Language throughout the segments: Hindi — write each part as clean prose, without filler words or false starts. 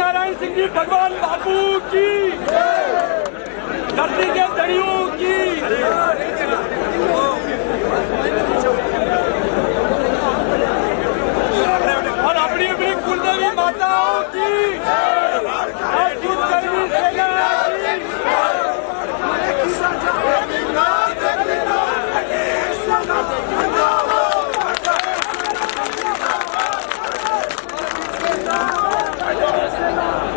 नारायण सिंह जी भगवान बापू की, धरती के दड़ियों की, और अपनी अपनी कुलदेवी माताओं की, कर्मी सेना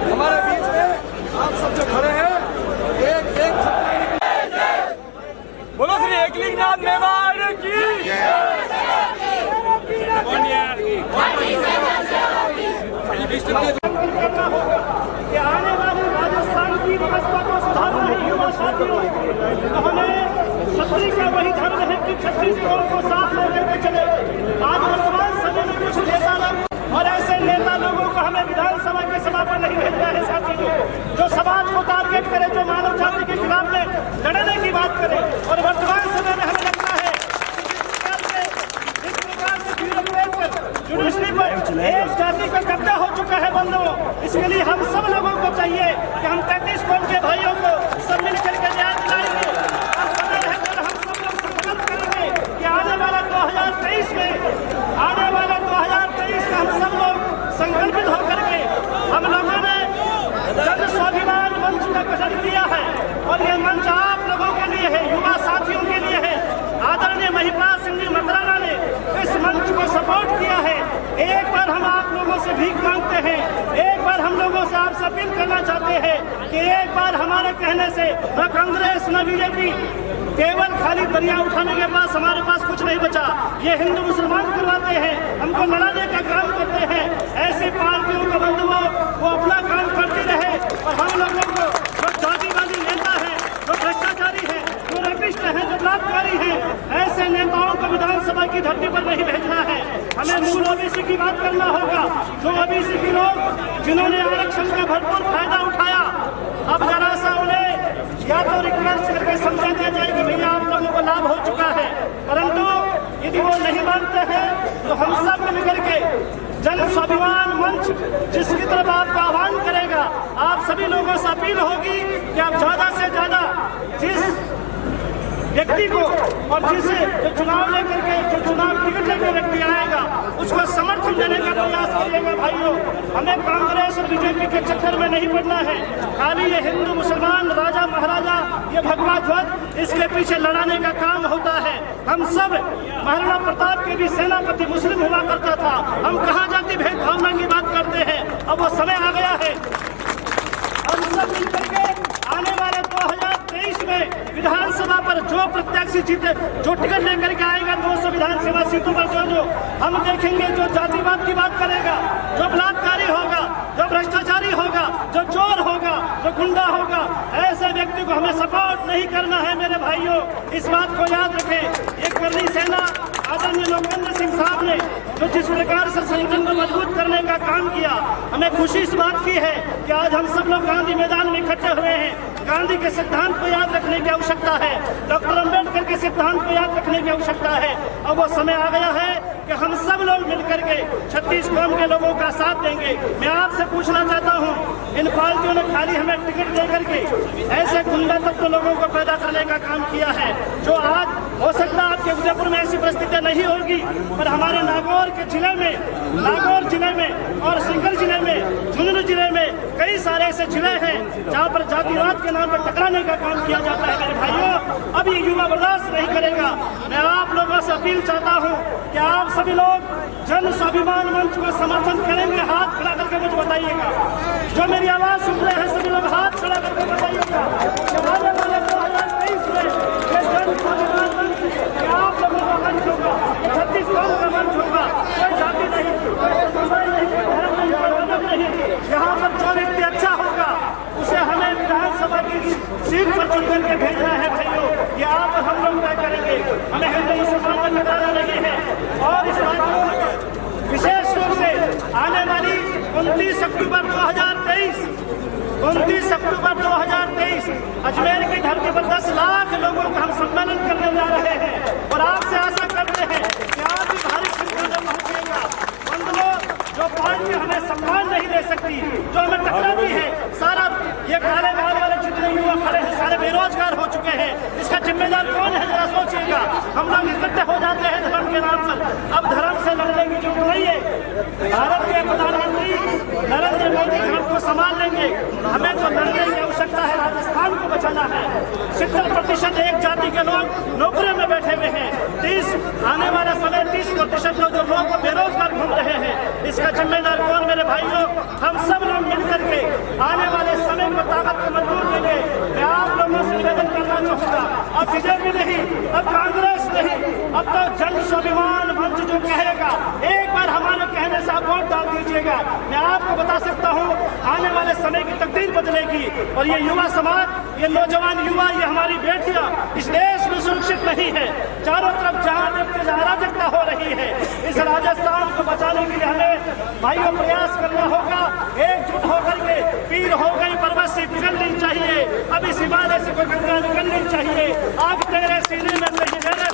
हमारे बीच में आप सब जो खड़े हैं, एक बोलो श्री एकलिंगनाथ मेवाड़ की। कि आने वाली राजस्थान की व्यवस्था को सुधारना है युवा साथियों। तो हमें छत्तीस का वही धर्म है कि छत्तीसगढ़ को साथ लेकर के चले। आज वर्तमान समय में कुछ नेता लोग और ऐसे नेता लोगों को हमें विधानसभा के सभा पर नहीं भेजना है साथियों, जो समाज को टारगेट करे, जो मानव जाति के खिलाफ में लड़ने की बात करे। और वर्तमान समय में हमें लगता है जुडिशरी पर एक जाति का कब्जा हो चुका है बंधुओं। इसके लिए हम सब लोगों को चाहिए कि हम 33 कौम के भाइयों को सब मिलकर के न्याय दिलाएंगे और बने रहकर हम सब लोग संकल्प करेंगे कि आने वाला 2023 में हम सब लोग संकल्पित होकर के हम लोगों ने जन स्वाभिमान मंच का गठन किया है। और ये मंच आप लोगों के लिए है, युवा साथियों के लिए है। आदरणीय महिपाल सिंह जी मतराना ने इस मंच को सपोर्ट किया है। एक बार हम आप लोगों से भीख मांगते हैं, एक बार हम लोगों से आपसे अपील करना चाहते हैं कि एक बार हमारे कहने से न कांग्रेस न बीजेपी, केवल खाली दरिया उठाने के पास हमारे पास कुछ नहीं बचा। ये हिंदू मुसलमान करवाते हैं, हमको लड़ाने का काम करते हैं। ऐसी पार्टियों का बंधुओं वो अपना काम करते रहे और हम लोगों को जो जातिवादी नेता है, जो भ्रष्टाचारी है, जो रेपिस्ट है, जो बलात्कारी है, ऐसे नेताओं को विधानसभा की धरती पर नहीं भेजना है। हमें मूल ओबीसी की बात करना होगा। जो ओबीसी के लोग जिन्होंने आरक्षण का भरपूर फायदा उठाया, अब जरा सा उन्हें या तो रिक्वेस्ट करके समझा दिया जाए कि भैया आप लोगों को लाभ हो चुका है। परंतु यदि वो नहीं मानते हैं तो हम सब मिलकर के जन स्वाभिमान मंच जिसकी तरफ आपका आह्वान करेगा, आप सभी लोगों से अपील होगी कि आप ज्यादा से ज्यादा जिस व्यक्ति को और जिसे जो चुनाव लेकर के जो चुनाव टिकट लेकर व्यक्ति आएगा उसको समर्थन देने का प्रयास करिएगा। भाइयों, हमें कांग्रेस और बीजेपी के चक्कर में नहीं पड़ना है। खाली ये हिंदू मुसलमान, राजा महाराजा, ये भगवा ध्वज, इसके पीछे लड़ाने का काम होता है। हम सब, महाराणा प्रताप के भी सेनापति मुस्लिम हुआ करता था। हम कहाँ जाति भेदभावना की बात करते हैं। अब वो समय आ गया है हम सब मिलकर के आने वाले 2023 में विधानसभा पर जो प्रत्याशी जीते, जो टिकट लेकर के आएगा 200 विधानसभा सीटों पर जो हम देखेंगे, जो जातिवाद की बात करेगा, जो बलात्कारी होगा, जो भ्रष्टाचारी होगा, जो चोर होगा, जो गुंडा होगा, ऐसे व्यक्ति को हमें सपोर्ट नहीं करना है। मेरे भाइयों, इस बात को याद रखें। एक करनी सेना आदरणीय लोकेंद्र सिंह साहब ने जो जिस प्रकार से संगठन को मजबूत करने का काम किया, हमें खुशी इस बात की है कि आज हम सब लोग गांधी मैदान में इकट्ठे हुए हैं। गांधी के सिद्धांत को याद रखने की आवश्यकता है, डॉक्टर अंबेडकर के सिद्धांत को याद रखने की आवश्यकता है। अब वो समय आ गया है कि हम सब लोग मिलकर के 36 कौम के लोगों का साथ देंगे। मैं आपसे पूछना चाहता हूं, इन पार्टियों ने खाली हमें टिकट देकर के ऐसे गुंडा तत्व लोगों को पैदा करने का काम किया है, जो आज हो सकता है आपके उदयपुर में ऐसी परिस्थितियां नहीं होगी, पर हमारे नागौर जिले में और सिंगर जिले में, झुंझुनू जिले में कई सारे ऐसे जिले हैं जहाँ पर जातिवाद के नाम पर टकराने का काम किया जाता है। मेरे भाइयों, अब ये युवा बर्दाश्त नहीं करेगा। मैं आप लोगों से अपील चाहता हूँ कि आप सभी लोग जन स्वाभिमान मंच को समर्थन करेंगे। हाथ खड़ा करके मुझे बताइएगा, जो मेरी आवाज सुन रहे हैं सभी लोग हाथ खड़ा करके बताइएगा। आने वाले 2023 में ये जन स्वाभिमान मंच आप लोगों का मंच होगा, 36 कौम का मंच होगा। कोई जाति नहीं, कोई समुदाय नहीं, कोई धर्म नहीं, कोई मजहब नहीं। यहाँ पर जो व्यक्ति अच्छा होगा उसे हमें विधानसभा की सीट पर चुन करके भेजना है। भाइयों, ये आप हम लोग तय करेंगे। हमें हिंदू मुसलमान का टकराना नहीं है। और इस बात को विशेष रूप से आने वाली 29 अक्टूबर 2023 अजमेर की धरती पर 10 लाख लोगों का हम सम्मेलन करने जा रहे हैं और आपसे आशा करते हैं कि आप भी भारी संख्या में पहुंचेगा। बंधुओं, जो पार्टी हमें सम्मान नहीं दे सकती जो हमें टकराती है। सारा ये काले बाल वाले जितने युवा खड़े हैं सारे बेरोजगार हो चुके हैं। इसका जिम्मेदार कौन है, जरा सोचिएगा। हम लोग इकट्ठे हो जाते हैं धर्म के नाम पर। अब धर्म से लड़ने की जरूरत नहीं है। भारत के प्रधानमंत्री नरेंद्र मोदी धर्म को संभाल लेंगे। हमें तो लड़ने की आवश्यकता है, राजस्थान को बचाना है। 70% एक जाति के लोग नौकरियों में बैठे हुए हैं। 30 आने वाला समय 30% जो लोग बेरोजगार घूम रहे हैं। इसका जिम्मेदार कौन मेरे भाइयों? हम सब लोग मिलकर के आने वाले समय को ताकत को मजबूत देंगे। मैं आप लोगों से निवेदन करना चाहूँगा, अब बीजेपी नहीं, अब कांग्रेस नहीं, अब तो जन स्वाभिमान मंच जो कहेगा, एक बार हमारे कहने से आप वोट डाल दीजिएगा। मैं आपको बता सकता हूँ आने वाले समय की तकदीर बदलेगी। और ये युवा समाज, ये नौजवान युवा, ये हमारी बेटियां इस देश में सुरक्षित नहीं है। चारों तरफ जहाँ देखते अराजकता हो रही है। इस राजस्थान को बचाने के लिए हमें भाइयों प्रयास करना होगा। एकजुट होकर के पीर हो गई पर्वत से निकलनी चाहिए। अब इस हिमालय से कोई गंगा निकलनी चाहिए। आग तेरे सीने में नहीं, मेरे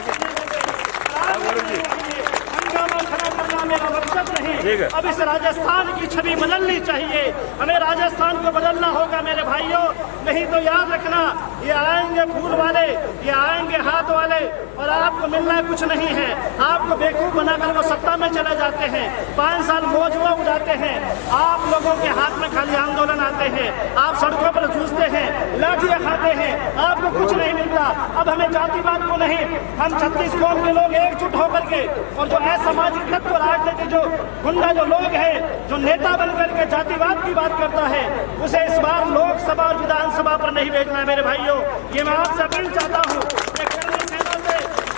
हंगामा खड़ा करना मेरा मकसद नहीं। अब इस राजस्थान की छवि बदलनी चाहिए। हमें राजस्थान को बदलना होगा मेरे भाइयों। नहीं तो याद रखना, ये आएंगे फूल वाले, ये आएंगे हाथ वाले, और आपको मिलना कुछ नहीं है। आपको बेवकूफ बनाकर वो सत्ता में चले जाते हैं। 5 साल मौज वो उड़ाते हैं। आप लोगों के हाथ में खाली आंदोलन आते हैं। आप सड़कों पर जूझते हैं, लाठियां खाते हैं, आपको कुछ नहीं मिलता। अब हमें जातिवाद को नहीं, हम 36 कौम के लोग एकजुट होकर के, और जो असामाजिक तत्व राजनीति जो गुंडा जो लोग हैं, जो नेता बनकर के जातिवाद की बात करता है, उसे इस बार लोकसभा और विधानसभा पर नहीं भेजना है मेरे भाइयों। ये मैं आपसे अपील चाहता हूँ।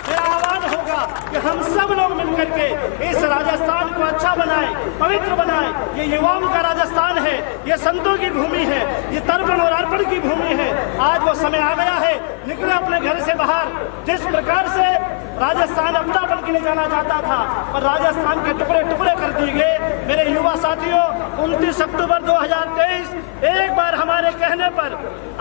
मेरा आह्वान होगा कि हम सब लोग मिलकर के इस राजस्थान को अच्छा बनाएं, पवित्र बनाएं। ये युवाओं का राजस्थान है, ये संतों की भूमि है, ये तर्पण और अर्पण की भूमि है। आज वो समय आ गया है, निकले अपने घर से बाहर। जिस प्रकार से राजस्थान अपनापन के लिए जाना जाता था और राजस्थान के टुकड़े टुकड़े कर दिए गए। मेरे युवा साथियों, 29 अक्टूबर 2023 एक बार हमारे कहने पर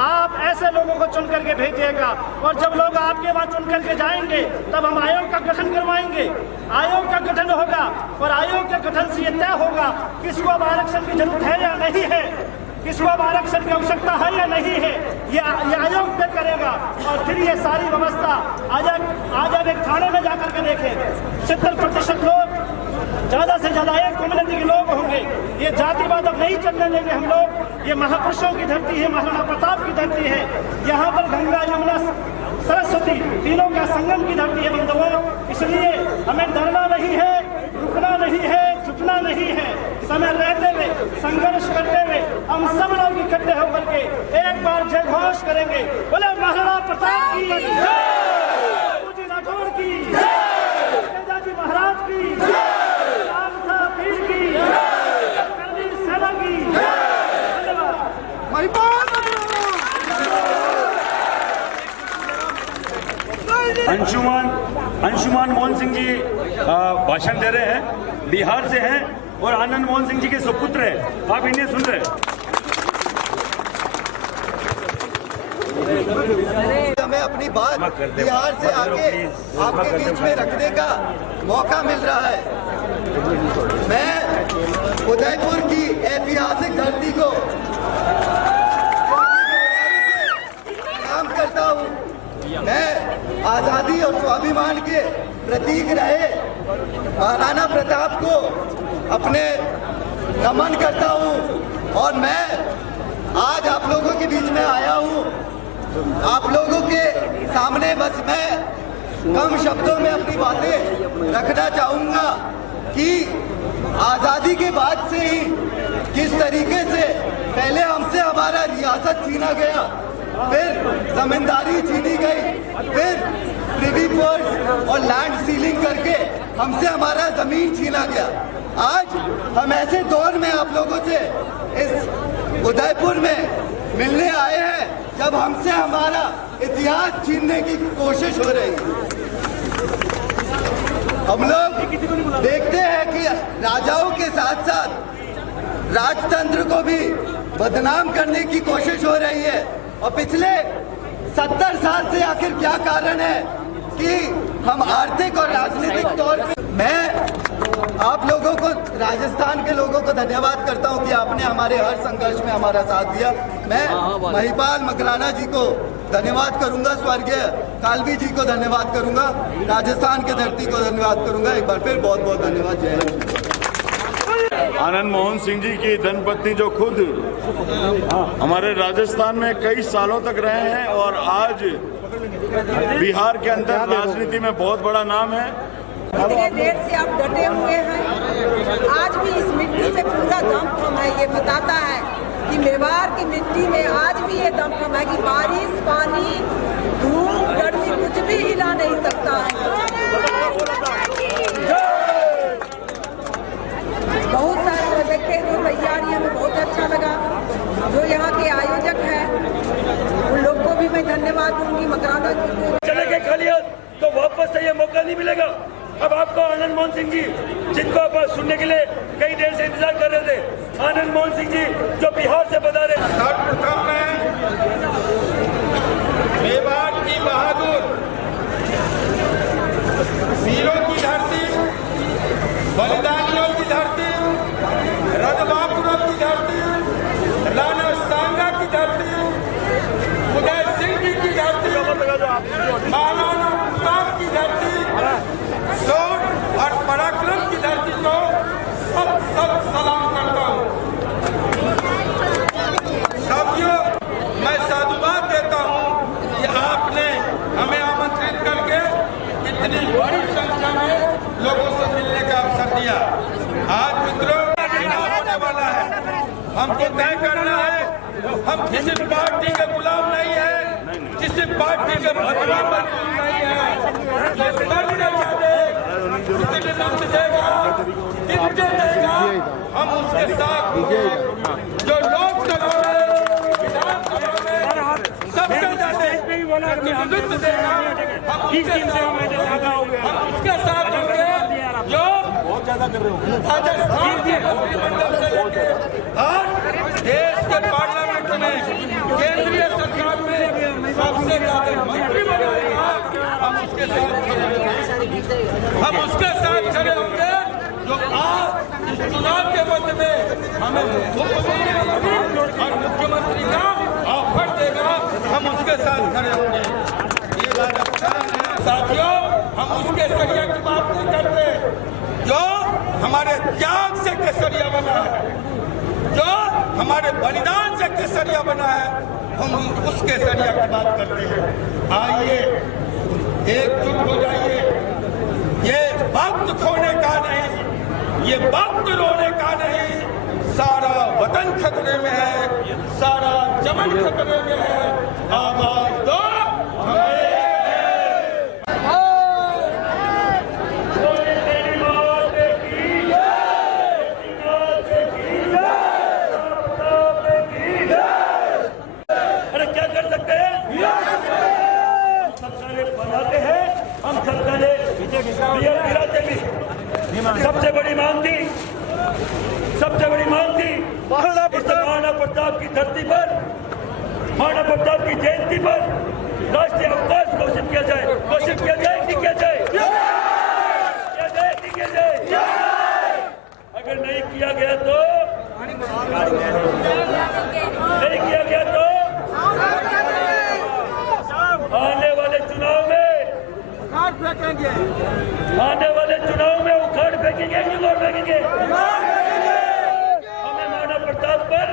आप ऐसे लोगों को चुन करके भेजिएगा, और जब लोग आपके वहां चुन करके जाएंगे तब हम आयोग का गठन करवाएंगे। आयोग का गठन होगा और आयोग के गठन से ये तय होगा किसको अब आरक्षण की जरूरत है या नहीं है, किसको अब आरक्षण की आवश्यकता है या नहीं है। ये आयोग तय करेगा। और फिर ये सारी व्यवस्था आज आप एक थाने में जाकर के देखें, 70% लोग, ज्यादा से ज्यादा एक कम्युनिटी के लोग होंगे। ये जातिवाद अब नहीं चलने देंगे हम लोग। ये महापुरुषों की धरती है, महाराणा प्रताप की धरती है। यहाँ पर गंगा यमुना सरस्वती तीनों का संगम की धरती है बंधुओं। इसलिए हमें डरना नहीं है, रुकना नहीं है, झुकना नहीं है। समय रहते हुए, संघर्ष करते हुए हम सब लोग इकट्ठे होकर के एक बार जय घोष करेंगे। बोले महाराणा प्रताप की जय, बाबूजी राठौर की जय, नेताजी महाराज की जय, रामसा पीर की जय, करवीर सेना की जय। धन्यवाद। अंशुमान मोहन सिंह जी भाषण दे रहे हैं, बिहार से हैं और आनंद मोहन सिंह जी के सुपुत्र हैं। आप इन्हें सुन रहे हैं। हमें अपनी बात बिहार से आके आपके बीच में रखने का मौका मिल रहा है। मैं उदयपुर की ऐतिहासिक धरती को काम करता हूँ। मैं आजादी और स्वाभिमान के प्रतीक रहे महाराणा प्रताप को अपने नमन करता हूँ। और मैं आज आप लोगों के बीच में आया हूँ। आप लोगों के सामने बस मैं कम शब्दों में अपनी बातें रखना चाहूँगा कि आज़ादी के बाद से ही किस तरीके से पहले हमसे हमारा रियासत छीना गया, फिर जमींदारी छीनी गई, फिर प्रिवी पोर्ट्स और लैंड सीलिंग करके हमसे हमारा जमीन छीना गया। आज हम ऐसे दौर में आप लोगों से इस उदयपुर में मिलने आए हैं जब हमसे हमारा इतिहास छीनने की कोशिश हो रही है। हम लोग देखते हैं कि राजाओं के साथ साथ राजतंत्र को भी बदनाम करने की कोशिश हो रही है। और पिछले 70 साल से आखिर क्या कारण है कि हम आर्थिक और राजनीतिक तौर पे, मैं आप लोगों लोगों को, राजस्थान के लोगों को धन्यवाद करता हूं कि आपने हमारे हर संघर्ष में हमारा साथ दिया। मैं महिपाल मकराना जी को धन्यवाद करूंगा, स्वर्गीय कालवी जी को धन्यवाद करूंगा, राजस्थान की धरती को धन्यवाद करूंगा। एक बार फिर बहुत बहुत धन्यवाद। जय हिंद। आनंद मोहन सिंह जी की धर्मपत्नी जो खुद हमारे राजस्थान में कई सालों तक रहे हैं और आज बिहार के अंदर राजनीति में बहुत बड़ा नाम है। इतने देर से आप डटे हुए हैं, आज भी इस मिट्टी में पूरा दमखम है। ये बताता है कि मेवाड़ की मिट्टी में आज भी ये दमखम है कि बारिश, पानी, धूप, गर्मी कुछ भी हिला नहीं सकता है। बहुत सारे प्रोजेक्ट है जो तैयारी हमें बहुत अच्छा लगा। जो यहाँ के आयोजक हैं उन लोग को भी मैं धन्यवाद दूंगी, मकराना जी को। चले गए खाली हाथ तो वापस से ये मौका नहीं मिलेगा। अब आपको आनंद मोहन सिंह जी, जिनको आप सुनने के लिए कई देर से इंतजार कर रहे थे, आनंद मोहन सिंह जी जो बिहार से बता रहे। सर्वप्रथम मैं मेवाड़ की बहादुर वीरों की धरती, बलिदानियों की धरती, रजबापुरों की धरती, राणा सांगा की धरती, उदय सिंह जी की धरती, महाराणा प्रताप की धरती, शौर्य और पराक्रम की धरती को सब सलाम करता हूँ। साथियों, मैं साधुवाद देता हूँ कि आपने हमें आमंत्रित करके इतनी बड़ी संख्या में लोगों से मिलने का अवसर दिया। आज मित्रों चुनाव होने वाला है, हमको तय करना है। हम किसी पार्टी के गुलाम नहीं है, किसी पार्टी के भगवान नहीं है। जितने देगा हम उसके साथ जो लोकसभा में, विधानसभा में सबसे ज्यादा विरुद्ध देगा हम उसके साथ होंगे। जो राजस्थान के मंत्रिमंडल से लेके और देश के पार्लियामेंट में, केंद्रीय सरकार में सबसे ज्यादा मंत्री बनाएगा, हम उसके साथ खड़े होंगे। हम उसके साथ खड़े होंगे जो आज इस चुनाव के मध्य में हमें मुख्यमंत्री और मुख्यमंत्री का ऑफर देगा, हम उसके साथ खड़े होंगे। ये बात साथियों, हम उसके सरिया की बात नहीं करते जो हमारे त्याग से केसरिया बना है, जो हमारे बलिदान से केसरिया बना है, हम उस केसरिया की बात करते हैं। आइए एकजुट हो जाइए। ये वक्त खोने का नहीं, ये वक्त रोने का नहीं। सारा वतन खतरे में है, सारा चमन खतरे में है। आवाज दो हमें। अरे क्या कर सकते हैं? सरकारें बनाते हैं, हम सरकारें गिराते भी। सबसे बड़ी मांग थी, सबसे बड़ी मांग थी महाराणा प्रताप की धरती पर, महाराणा प्रताप की जयंती पर राष्ट्रीय अवकाश घोषित किया जाए। घोषित किया जाए कि किया जाए? किया जाए कि किया जाए? अगर नहीं किया गया तो, नहीं किया गया तो आने वाले चुनाव में, आने वाले चुनाव में उखाड़ फेंकेंगे कि उखाड़ फेंकेंगे? हमें महाराणा प्रताप पर,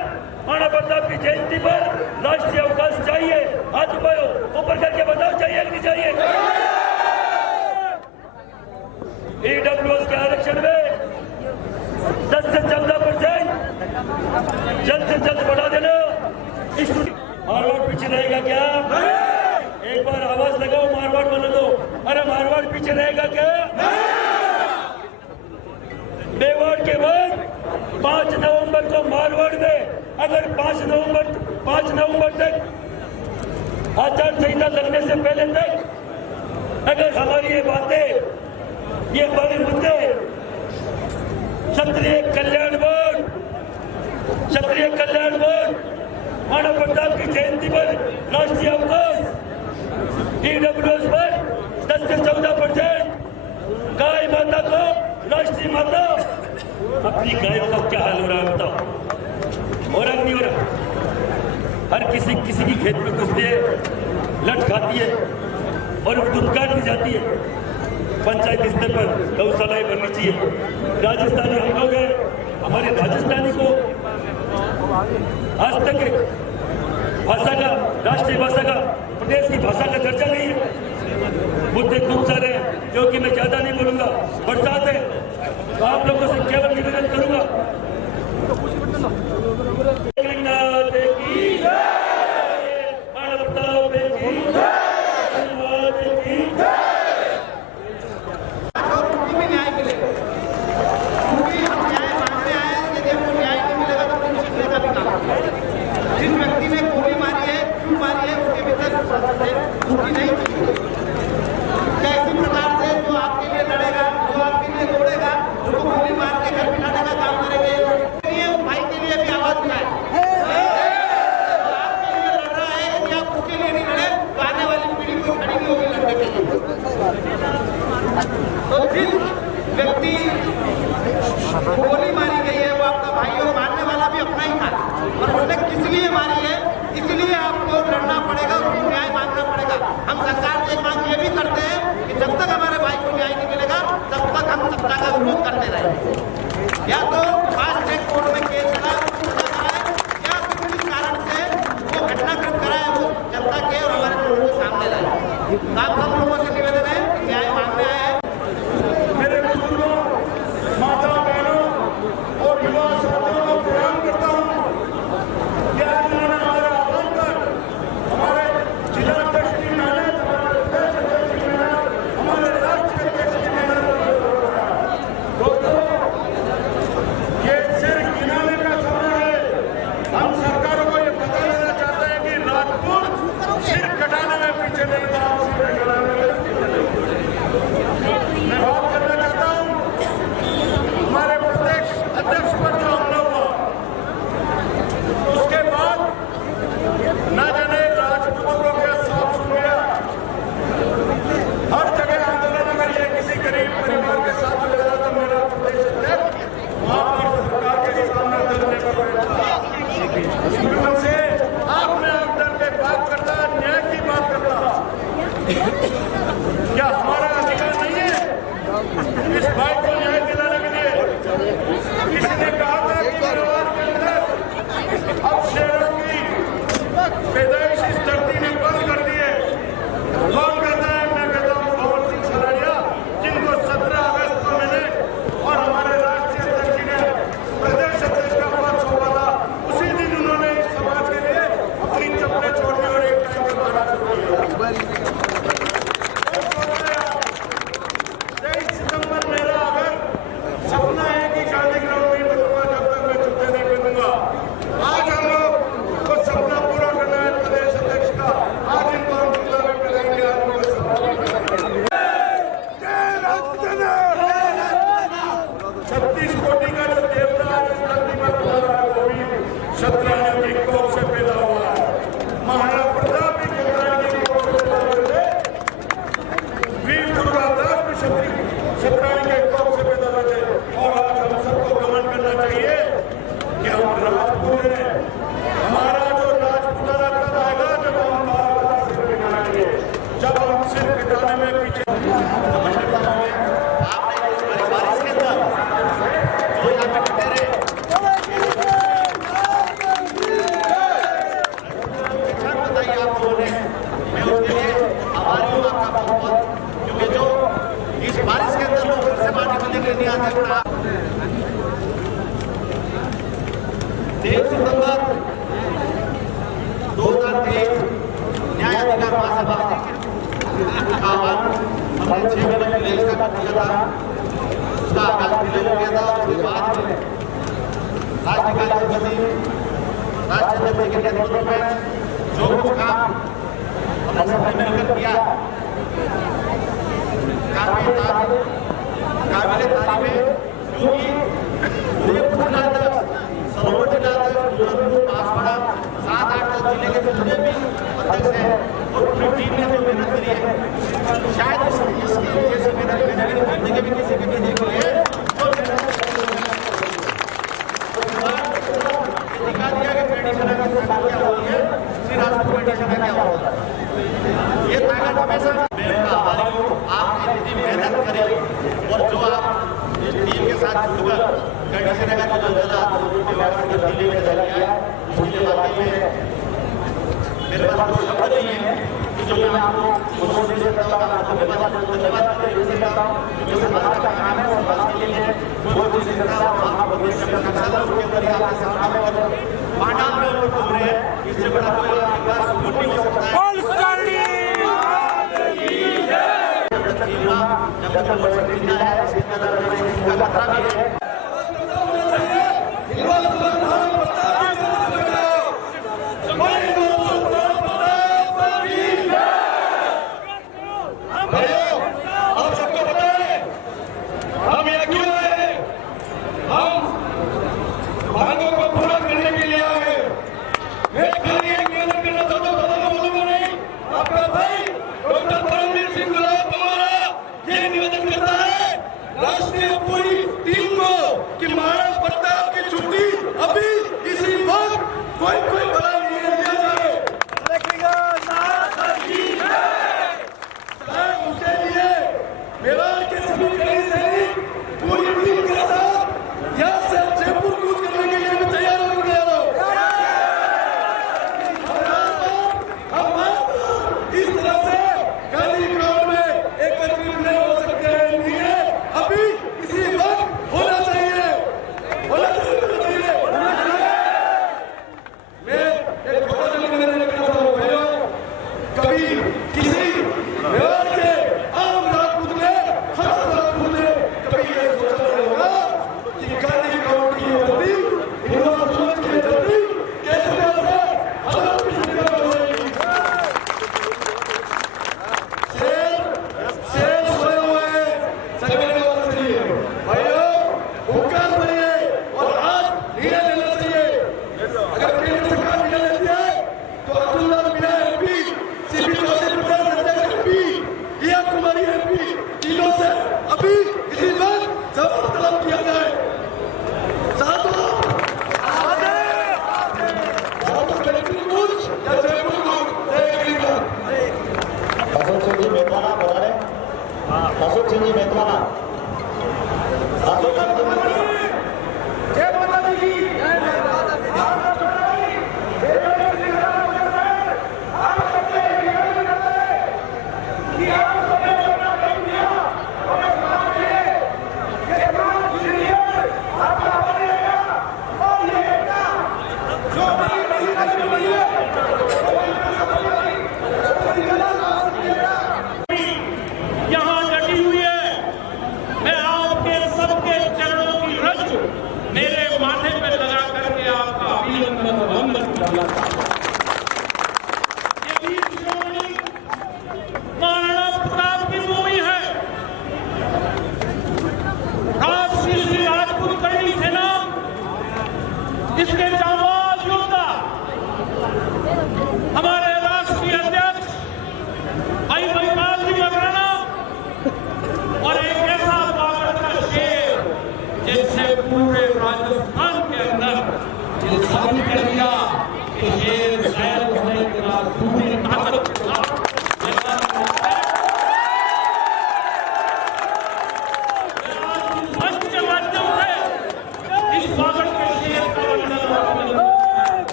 महाराणा प्रताप की जयंती पर राष्ट्रीय अवकाश चाहिए। हाथ उठाओ, ऊपर करके बताओ चाहिए कि नहीं चाहिए? ईडब्ल्यूएस के आरक्षण में 10 से 14% जल्द से जल्द बढ़ा देना। मारवाड़ पीछे रहेगा क्या? एक बार आवाज लगाओ मारवाड़ वालों को। अरे मारवाड़ पीछे रहेगा क्या? मेवाड़ के बाद 5 नवंबर को मारवाड़ में अगर 5 नवंबर तक आचार संहिता लगने से पहले तक अगर हमारी ये बातें, ये हमारे मुद्दे क्षत्रिय कल्याण बोर्ड, महाराणा प्रताप की जयंती पर राष्ट्रीय अवकाश, ईडब्ल्यूएस पर 10 से 14% गाय माता को राष्ट्रीय माता अपनी गायों का क्या हाल हो रहा है बताओ? हो रहा नहीं हो रहा? हर किसी की खेत में घुसती है, लट खाती है और दूध काट दी जाती है। पंचायत स्तर पर गौशालाएं बननी चाहिए। राजस्थानी हम लोग हैं, हमारे राजस्थानी को आज तक भाषा का, राष्ट्रीय भाषा का, प्रदेश की भाषा का दर्जा नहीं है। मुद्दे खूब सारे हैं जो कि मैं ज्यादा नहीं बोलूंगा। बरसात है तो आप लोगों से केवल निवेदन करूंगा, जिस व्यक्ति ने गोली मारी है, क्यों मारी है, उसके भीतर उनकी नहीं चाहिए। क्या इसी प्रकार से जो आपके लिए लड़ेगा, जो आपके लिए दौड़ेगा, उसको गोली मार के घर बिठाने का काम करेंगे? उस भाई के लिए भी आवाज उठाए। तो आपके लिए लड़ रहा है, यदि आप उसके लिए नहीं लड़े तो आने वाली पीढ़ी को खड़ी नहीं होगी लड़ने के लिए। तो जिस व्यक्ति गोली मारी गई है वो आपका भाई, और मारने वाला भी अपना ही था, और उसने किस लिए मारी है, इसलिए आपको लड़ना पड़ेगा, उसको न्याय मांगना पड़ेगा। हम सरकार से मांग ये भी करते हैं कि जब तक हमारे भाई को न्याय नहीं मिलेगा तब तक हम सत्ता का विरोध करते रहेंगे। या तो फास्ट ट्रैक कोर्ट में केस चला है, या फिर किस कारण से वो घटनाक्रम करा है वो जनता के और हमारे लोगों के सामने लाए। आप सब लोगों से निवेदन है कि न्याय मांगने आए हैं। मेरे बुजुर्गों, माता बहनों और युवा साथियों को प्रणाम करता हूँ। क्या हमारा अधिकार नहीं है इस भाई को न्याय दिलाने के लिए? किसी ने कहा था कि परिवार के अंदर अब शेरों की पैदाइश इस धरती ने बंद कर दी है। कौन कहता है? मैं कहता हूँ पवन सिंह सलारिया, जिनको 17 अगस्त को मैंने और हमारे राष्ट्रीय अध्यक्ष जी ने प्रदेश अध्यक्ष का पद सौंपा था, उसी दिन उन्होंने इस समाज के लिए अपनी चप्पलें छोड़ने और एक टाइम के बाद सपना है कि गांधी ग्राउंड में बदलूंगा जब तक मैं जूते नहीं पहनूंगा। आज हम लोग को सपना पूरा करना है प्रदेश अध्यक्ष का। आज इनको हम जूता में पहनेंगे। आज 36 कोटि का जो देवता आज इस धरती पर उतरा है वो भी क्षत्रिय की कोख से पैदा हुआ है। महाराणा प्रताप भी क्षत्रिय की कोख से पैदा हुए थे। वीर दुर्गादास भी क्षत्रिय के कोख से पैदा हुए थे। और आज हम सबको गमन करना चाहिए कि हम राजपूत हैं। हमारा जो राजपूताना तब आएगा जब हम भारत से निकालेंगे, जब हम सिर कटाने में पीछे। बारिश के अंदर जो यहाँ पे खड़े रहे, बताइए आप लोगों ने, मैं उसके लिए आभारी हूँ आपका बहुत, क्योंकि जो इस बारिश के अंदर लोग घर से बाहर निकलने के लिए नहीं आते। बड़ा 23 सितंबर 2023 न्याय अधिकार महासभा का आह्वान हमने 6 महीने पहले इसका कर दिया था। उसका आगाज पहले हो गया था। उसके बाद में राज्य कार्यसमिति, राष्ट्रीय अध्यक्ष के नेतृत्व में जो कुछ काम हमने सबने मिलकर किया, काबिल तारीफ है। क्योंकि उदयपुर जिला तक, सरोवर जिला तक, बांसवाड़ा 7-8 जिले के जितने भी अध्यक्ष हैं और पूरी टीम ने जो मेहनत करी है, शायद इसकी जैसी मेहनत मैंने भी जिंदगी में किसी के भी नहीं की है। छोड़कर कंडीशन का जो जला जो दिल्ली में चला गया उसके बारे में मेरे पास कोई शब्द नहीं है कि जो मैं आपको उसको दे सकता हूँ, आपको धन्यवाद दे सकता हूँ। जैसे बाहर का काम है और बाहर के लिए वो चीज करता है, वहाँ भविष्य का नक्शा उसके अंदर आपके सामने और पांडाल में लोग घूम रहे हैं, इससे बड़ा कोई विकास नहीं हो सकता है। जब तक बच्चा है इसके अंदर इसका खतरा भी है।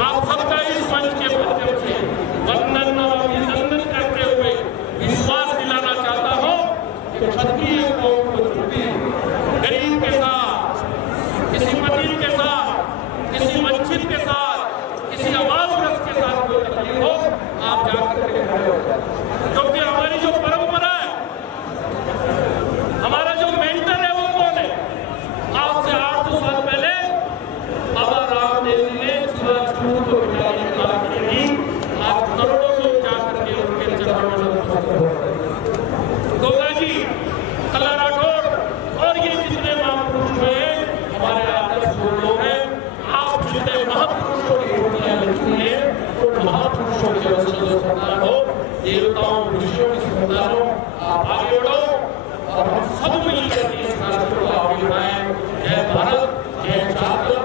आप सबका इस मंच के माध्यम से वंदन और अभिनंदन करते हुए विश्वास दिलाना चाहता हूं कि क्षत्रिय कौम को छुट्टी गरीब के साथ, किसी पतित के साथ, किसी वंचित के साथ, किसी आवाजग्रस्त के साथ कोई तकलीफ हो, आप जाकर के खड़े हो जाए। क्योंकि हमारी जो परंपरा है, हमारा जो मेंटर है वो कौन है? आज से 800 साल पहले बाबा रामदेव ने छूट और मिटाने की बात की। आप करोड़ों लोग जाकर के उनके चरणों में गोगा जी, कला राठौर और ये जितने महापुरुष हुए, हमारे आदर्श लोग हैं। आप जितने महापुरुषों की मूर्तियां रखी हैं, उन महापुरुषों के वंशजों संतान हो, देवताओं ऋषियों की संतान हो, आप आगे बढ़ो और हम सब मिलकर इस राष्ट्र को आगे बढ़ाएं। जय भारत, जय छात्र।